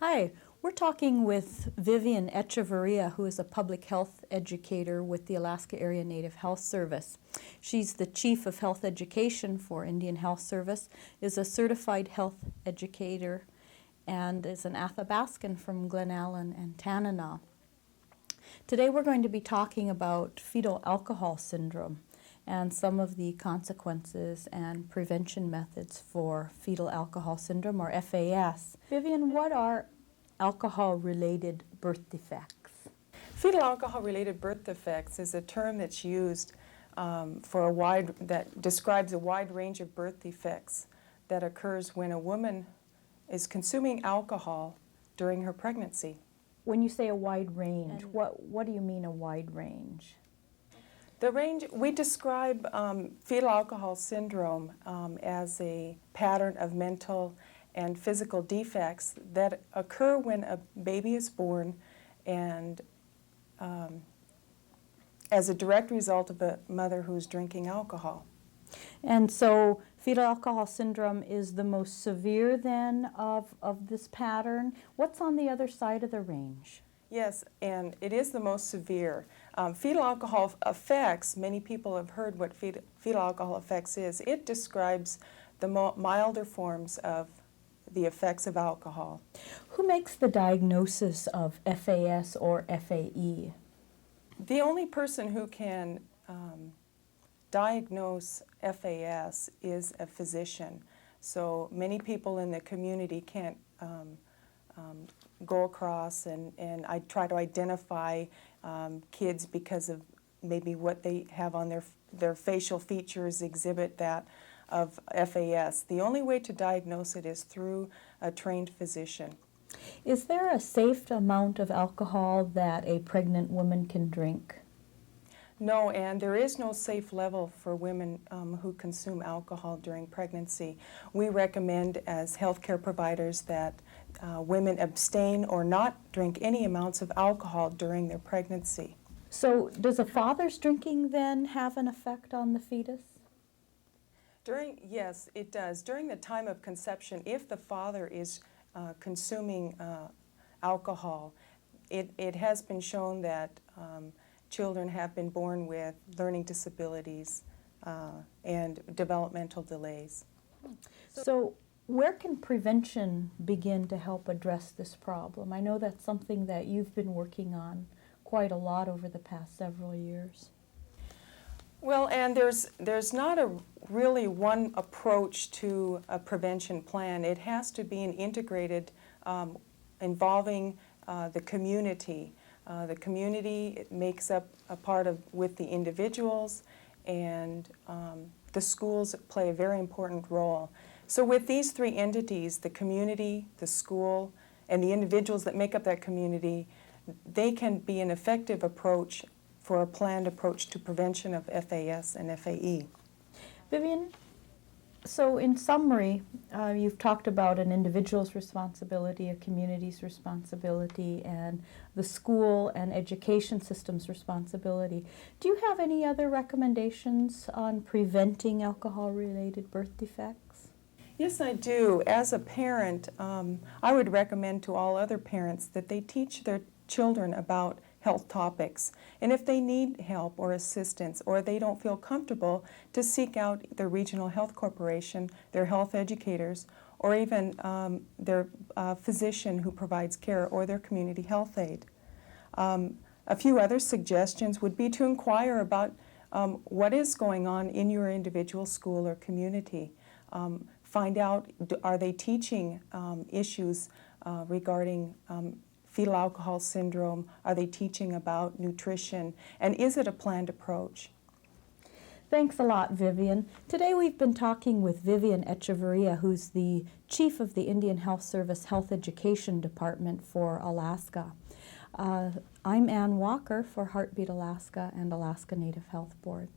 Hi, we're talking with Vivian Echevarria, who is a public health educator with the Alaska Area Native Health Service. She's the Chief of Health Education for Indian Health Service, is a certified health educator, and is an Athabascan from Glen Allen and Tanana. Today we're going to be talking about fetal alcohol syndrome and some of the consequences and prevention methods for fetal alcohol syndrome, or FAS. Vivian, what are alcohol-related birth defects? Fetal alcohol-related birth defects is a term that's used that describes a wide range of birth defects that occurs when a woman is consuming alcohol during her pregnancy. When you say a wide range, what do you mean a wide range? The range, we describe fetal alcohol syndrome as a pattern of mental and physical defects that occur when a baby is born and as a direct result of a mother who's drinking alcohol. And so fetal alcohol syndrome is the most severe then of this pattern. What's on the other side of the range? Yes, and it is the most severe. Fetal alcohol effects, many people have heard what fetal alcohol effects is. It describes the milder forms of the effects of alcohol. Who makes the diagnosis of FAS or FAE? The only person who can diagnose FAS is a physician. So many people in the community can't go across and I try to identify kids because of maybe what they have on their facial features exhibit that of FAS. The only way to diagnose it is through a trained physician. Is there a safe amount of alcohol that a pregnant woman can drink? No, and there is no safe level for women who consume alcohol during pregnancy. We recommend as healthcare providers that women abstain or not drink any amounts of alcohol during their pregnancy. So does a father's drinking then have an effect on the fetus? Yes, it does. During the time of conception, if the father is consuming alcohol, it has been shown that children have been born with learning disabilities and developmental delays. So where can prevention begin to help address this problem? I know that's something that you've been working on quite a lot over the past several years. Well, and there's not a really one approach to a prevention plan. It has to be an integrated involving the community. The community makes up a part of with the individuals, and the schools play a very important role. So with these three entities, the community, the school, and the individuals that make up that community, they can be an effective approach for a planned approach to prevention of FAS and FAE. Vivian, so in summary, you've talked about an individual's responsibility, a community's responsibility, and the school and education system's responsibility. Do you have any other recommendations on preventing alcohol-related birth defects? Yes, I do. As a parent, I would recommend to all other parents that they teach their children about health topics, and if they need help or assistance or they don't feel comfortable, to seek out their regional health corporation, their health educators, or even their physician who provides care, or their community health aide. A few other suggestions would be to inquire about what is going on in your individual school or community. Find out, are they teaching issues regarding fetal alcohol syndrome? Are they teaching about nutrition? And is it a planned approach? Thanks a lot, Vivian. Today we've been talking with Vivian Echevarria, who's the Chief of the Indian Health Service Health Education Department for Alaska. I'm Ann Walker for Heartbeat Alaska and Alaska Native Health Board.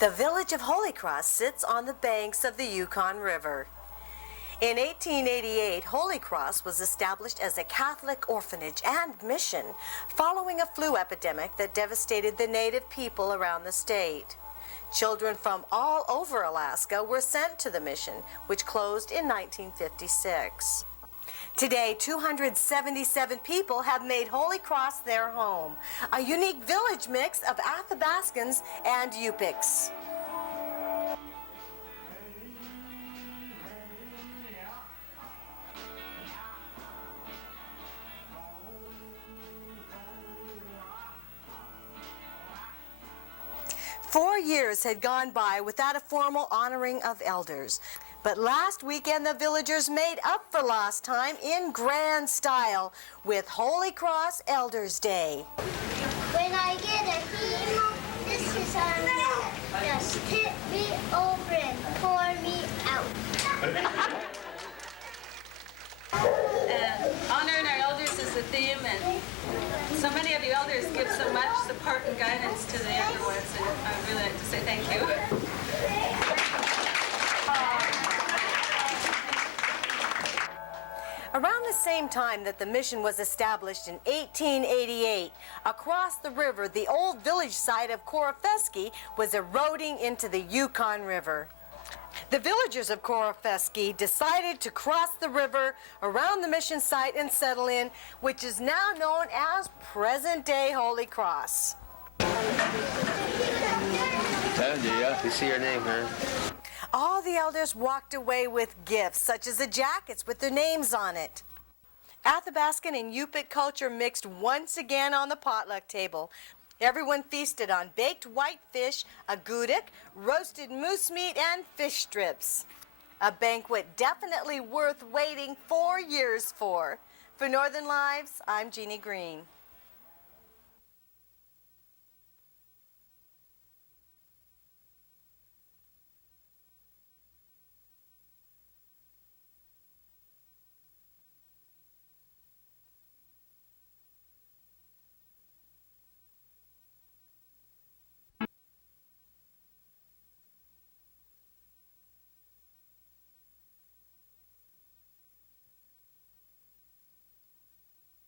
The village of Holy Cross sits on the banks of the Yukon River. In 1888, Holy Cross was established as a Catholic orphanage and mission following a flu epidemic that devastated the native people around the state. Children from all over Alaska were sent to the mission, which closed in 1956. Today, 277 people have made Holy Cross their home, a unique village mix of Athabascans and Yupiks. Four years had gone by without a formal honoring of elders. But last weekend, the villagers made up for lost time in grand style with Holy Cross Elders Day. When I get a hemo, this is on me. Just tip me over and pour me out. Honoring our elders is the theme, and so many of you elders give so much support and guidance to the younger ones, and I'd really like to say thank you. Around the same time that the mission was established in 1888, across the river, the old village site of Korofeski was eroding into the Yukon River. The villagers of Korofeski decided to cross the river around the mission site and settle in, which is now known as present-day Holy Cross. You see your name, huh? All the elders walked away with gifts, such as the jackets with their names on it. Athabascan and Yupik culture mixed once again on the potluck table. Everyone feasted on baked white fish, agudik, roasted moose meat, and fish strips. A banquet definitely worth waiting 4 years for. For Northern Lives, I'm Jeannie Green.